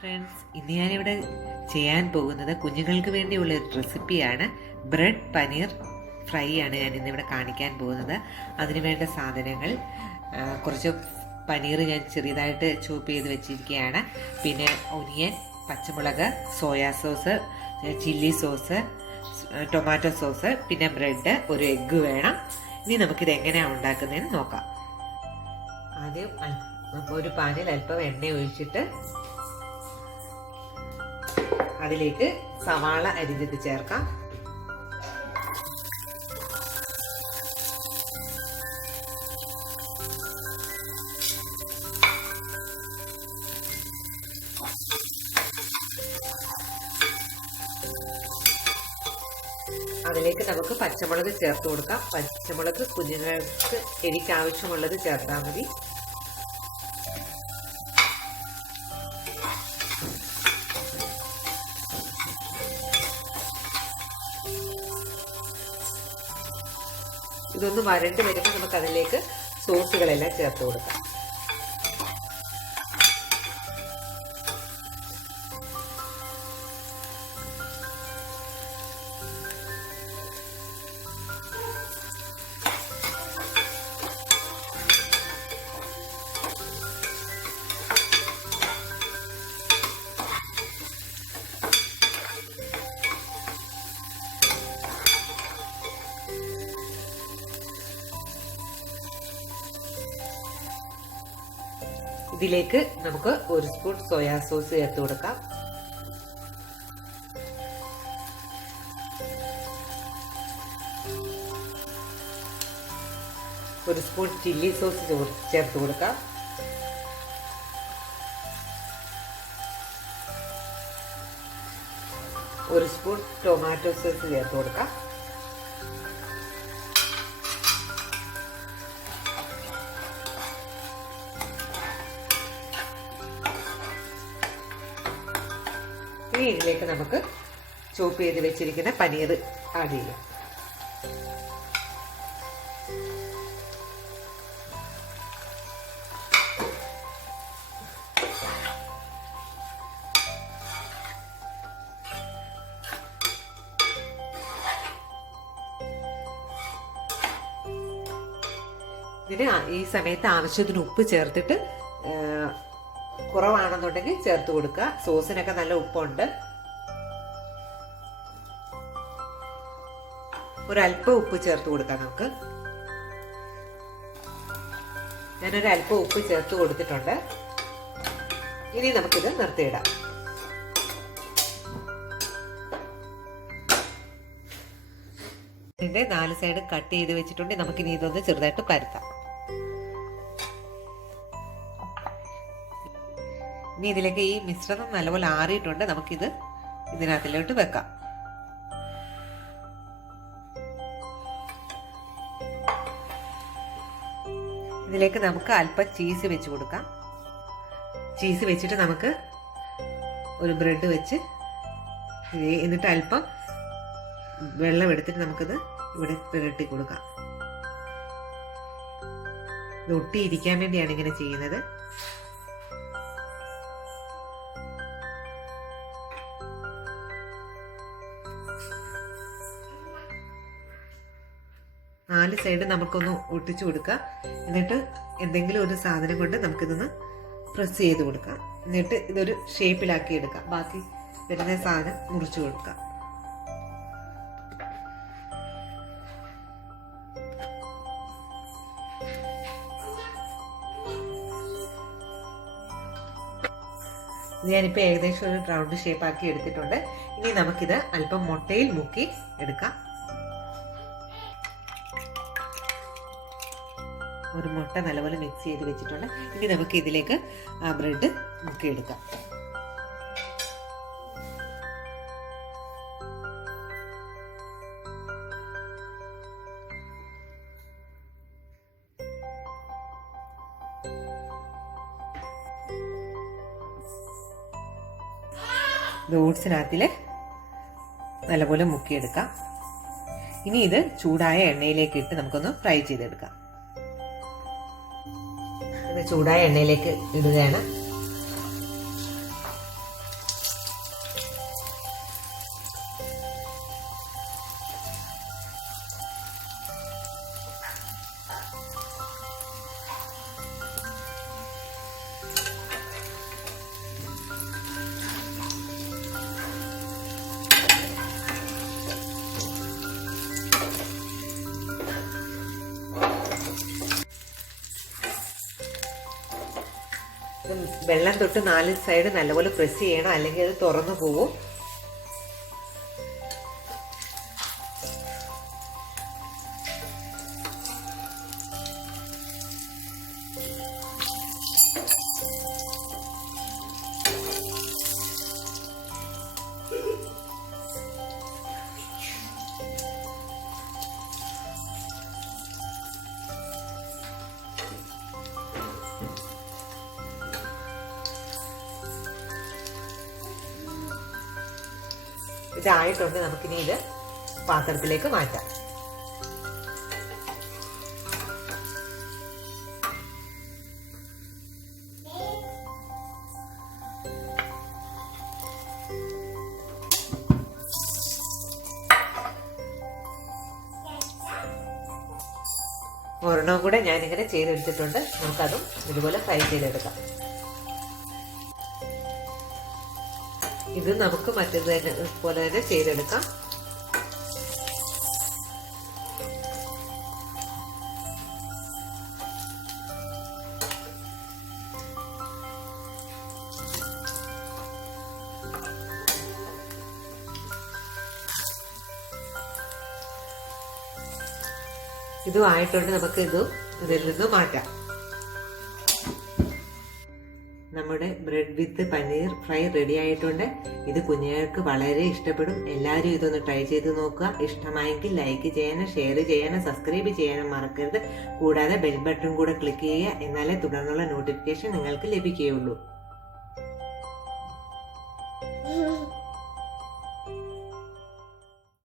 Friends, ഇന്ന് ഞാനിവിടെ ചെയ്യാൻ പോകുന്നത് കുഞ്ഞുങ്ങൾക്ക് വേണ്ടിയുള്ള ഒരു റെസിപ്പിയാണ്. ബ്രെഡ് പനീർ ഫ്രൈ ആണ് ഞാൻ ഇന്നിവിടെ കാണിക്കാൻ പോകുന്നത്. അതിന് വേണ്ട സാധനങ്ങൾ: കുറച്ച് പനീർ ഞാൻ ചെറുതായിട്ട് ചോപ്പ് ചെയ്ത് വെച്ചിരിക്കുകയാണ്, പിന്നെ ഒനിയൻ, പച്ചമുളക്, soya sauce, chilli sauce, tomato sauce, പിന്നെ ബ്രെഡ്, ഒരു എഗ്ഗ് വേണം. ഇനി നമുക്കിത് എങ്ങനെയാണ് ഉണ്ടാക്കുന്നതെന്ന് നോക്കാം. ആദ്യം ഒരു പാനിൽ അല്പം എണ്ണ ഒഴിച്ചിട്ട് അതിലേക്ക് സവാള അരിഞ്ഞത് ചേർക്കാം. അതിലേക്ക് നമുക്ക് പച്ചമുളക് ചേർത്ത് കൊടുക്കാം. പച്ചമുളക് കുഞ്ഞുങ്ങൾക്ക് എരിക്ക് ആവശ്യമുള്ളത് ചേർത്താൽ മതി. ഇതൊന്ന് വരണ്ട് വരുമ്പോൾ നമുക്ക് അതിലേക്ക് സോസുകളെല്ലാം ചേർത്ത് കൊടുക്കാം. ഇതിലേക്ക് നമുക്ക് ഒരു സ്പൂൺ സോയാ സോസ് ചേർത്ത് കൊടുക്കാം. ഒരു സ്പൂൺ ചില്ലി സോസ് ചേർത്ത് കൊടുക്കാം. ഒരു സ്പൂൺ ടൊമാറ്റോ സോസ് ചേർത്ത് കൊടുക്കാം. ഇതിലേക്ക് നമുക്ക് ചോപ്പ് ചെയ്ത് വെച്ചിരിക്കുന്ന പനീർ ആഡ് ചെയ്യാം. ഇതിന് ഈ സമയത്ത് ആവശ്യത്തിന് ഉപ്പ് ചേർത്തിട്ട് കുറവാണെന്നുണ്ടെങ്കിൽ ചേർത്ത് കൊടുക്കുക. സോസിനൊക്കെ നല്ല ഉപ്പുണ്ട്. ഒരല്പം ഉപ്പ് ചേർത്ത് കൊടുക്കാം നമുക്ക്. ഞാനൊരല്പം ഉപ്പ് ചേർത്ത് കൊടുത്തിട്ടുണ്ട്. ഇനി നമുക്കിത് നിർത്തിയിടാം. ഇതിന്റെ 4 സൈഡ് കട്ട് ചെയ്ത് വെച്ചിട്ടുണ്ട്. നമുക്കിനി ഇതൊന്ന് ചെറുതായിട്ട് പരത്താം. ഇനി ഇതിലേക്ക് ഈ മിശ്രിതം നല്ലപോലെ ആറിയിട്ടുണ്ട്. നമുക്കിത് ഇതിനകത്തിലോട്ട് വെക്കാം. ഇതിലേക്ക് നമുക്ക് അല്പം ചീസ് വെച്ച് കൊടുക്കാം. ചീസ് വെച്ചിട്ട് നമുക്ക് ഒരു ബ്രെഡ് വെച്ച് എന്നിട്ട് അല്പം വെള്ളം എടുത്തിട്ട് നമുക്കിത് ഇവിടെ പുരട്ടി കൊടുക്കാം. ഇത് ഒട്ടിയിരിക്കാൻ വേണ്ടിയാണ് ഇങ്ങനെ ചെയ്യുന്നത്. നാല് സൈഡ് നമുക്കൊന്ന് ഒട്ടിച്ചു കൊടുക്കാം. എന്നിട്ട് എന്തെങ്കിലും ഒരു സാധനം കൊണ്ട് നമുക്കിതൊന്ന് പ്രസ് ചെയ്ത് കൊടുക്കാം. എന്നിട്ട് ഇതൊരു ഷേപ്പിലാക്കി എടുക്കാം. ബാക്കി വരുന്ന സാധനം മുറിച്ചു കൊടുക്കാം. ഞാനിപ്പോൾ ഏകദേശം ഒരു റൗണ്ട് ഷേപ്പ് ആക്കി എടുത്തിട്ടുണ്ട്. ഇനി നമുക്കിത് അല്പം മുട്ടയിൽ മുക്കി എടുക്കാം. ഒരു മുട്ട നല്ലപോലെ മിക്സ് ചെയ്ത് വെച്ചിട്ടുണ്ട്. ഇനി നമുക്ക് ഇതിലേക്ക് ആ ബ്രെഡ് മുക്കിയെടുക്കാം. ഇത് ഓട്സിനകത്തിൽ നല്ലപോലെ മുക്കിയെടുക്കാം. ഇനി ഇത് ചൂടായ എണ്ണയിലേക്ക് ഇട്ട് നമുക്കൊന്ന് ഫ്രൈ ചെയ്തെടുക്കാം. ഇത് ചൂടായ എണ്ണയിലേക്ക് ഇടുകയാണ്. വെള്ളം തൊട്ട് 4 സൈഡ് നല്ലപോലെ പ്രസ് ചെയ്യണം, അല്ലെങ്കിൽ അത് തുറന്നു പോകും. ഇതായിട്ടുണ്ട്. നമുക്കിനി ഇത് പാത്രത്തിലേക്ക് മാറ്റാം. ഒരെണ്ണം കൂടെ ഞാനിങ്ങനെ ചെയ്തെടുത്തിട്ടുണ്ട്. നമുക്കതും ഇതുപോലെ ഫ്രൈ ചെയ്തെടുക്കാം. ഇത് നമുക്ക് മറ്റേത് പോലെ തന്നെ ചെയ്തെടുക്കാം. ഇതും ആയിട്ടുണ്ട്. നമുക്ക് ഇതിൽ നിന്ന് മാറ്റാം. നമ്മുടെ ബ്രെഡ് വിത്ത് പനീർ ഫ്രൈ റെഡി ആയിട്ടുണ്ട്. ഇത് കുഞ്ഞുങ്ങൾക്ക് വളരെ ഇഷ്ടപ്പെടും. എല്ലാവരും ഇതൊന്ന് ട്രൈ ചെയ്ത് നോക്കുക. ഇഷ്ടമായെങ്കിൽ ലൈക്ക് ചെയ്യാനും ഷെയർ ചെയ്യാനും സബ്സ്ക്രൈബ് ചെയ്യാനും മറക്കരുത്. കൂടാതെ ബെൽ ബട്ടൺ കൂടെ ക്ലിക്ക് ചെയ്യുക. എന്നാലേ തുടർന്നുള്ള നോട്ടിഫിക്കേഷൻ നിങ്ങൾക്ക് ലഭിക്കുകയുള്ളൂ.